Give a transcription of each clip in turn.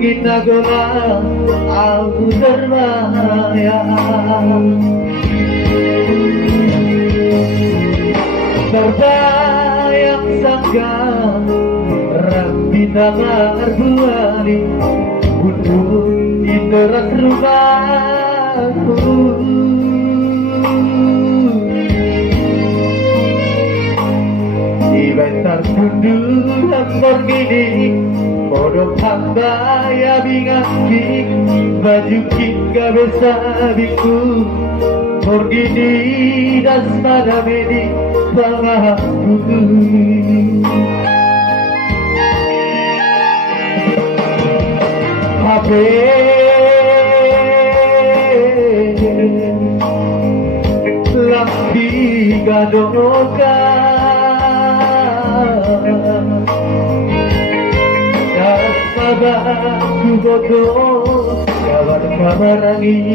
Ginagawa aku terbayang terbayang sangka Rabbina arbuani untuk interak rumahku Ibentar kundu Lamborghini Bodoh hamba ya bingaki baju hingga besabiku Borgini dan semadameni pangahku HP lampi gadokan Aku bodoh kabar lagi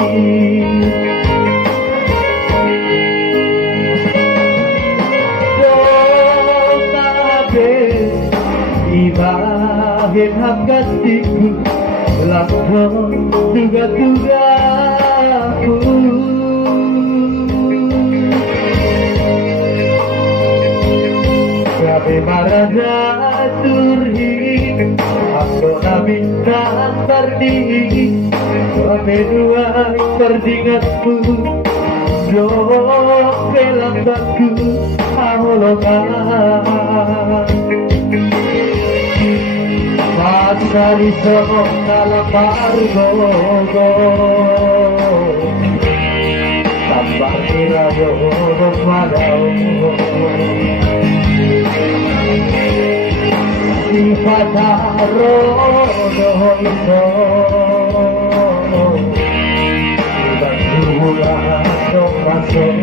Doa habis ibahin hanggantiku Langsung tugas-tugasku Kami marahnya turhi Aku minta terdiri Kami dua terdingatku Jok kelambatku Aholokan Masa disokong dalam margogo Tanpa kira bodoh madau Sifat rodo itu Bantulah dong masuk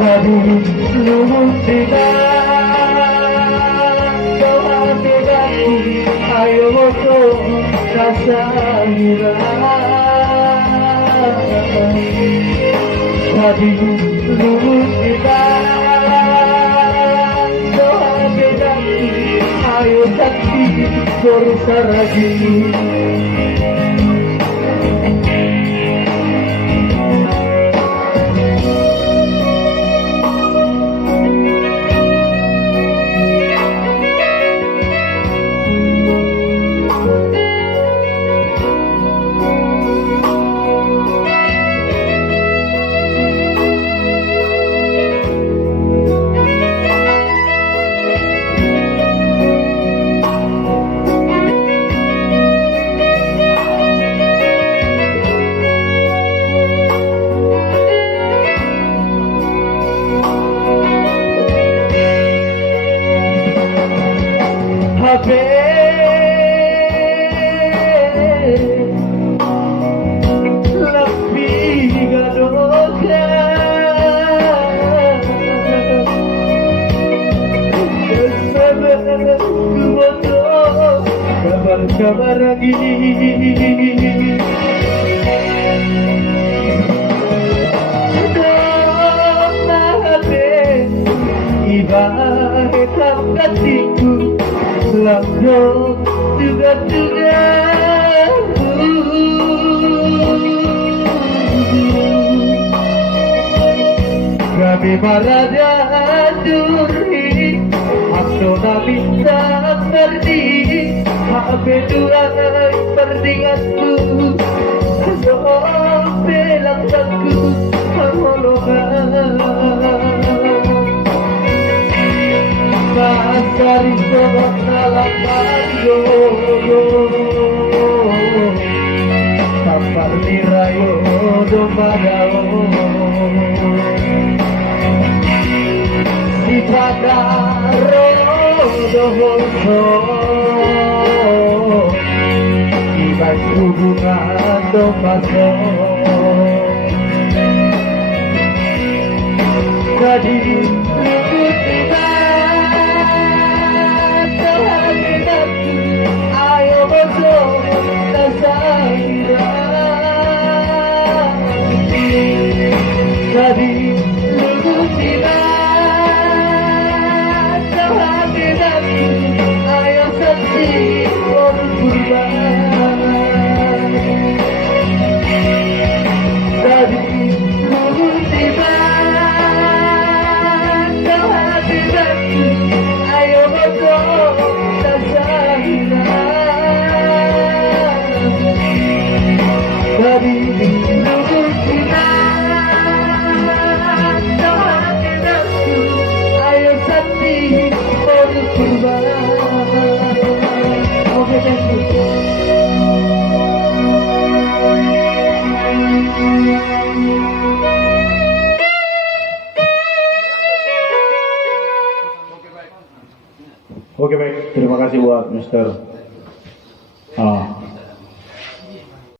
Aduh luhut tidak Doa tidakku Ayo motor rasa hilang Aduh luhut tidak Ayo sakti berusaha lagi Kabar lagi Doa hati hitam kasihku lanjut juga kami marada duri aku tak bisa pergi habe dua perdinganku oh belang aku Masari sobat salam mario Tapar nirayo domadao Si padaro doholso Ibas hubungan domaso Jadi luput kita Ayo betul Tasahira Jadi luput kita Ayo saksi berkurban Jadi luput kita Ayo betul Tasahira Dari lubuk kita Ayo sakti berkurban Oke, thank you. Oke baik, terima kasih buat Mr.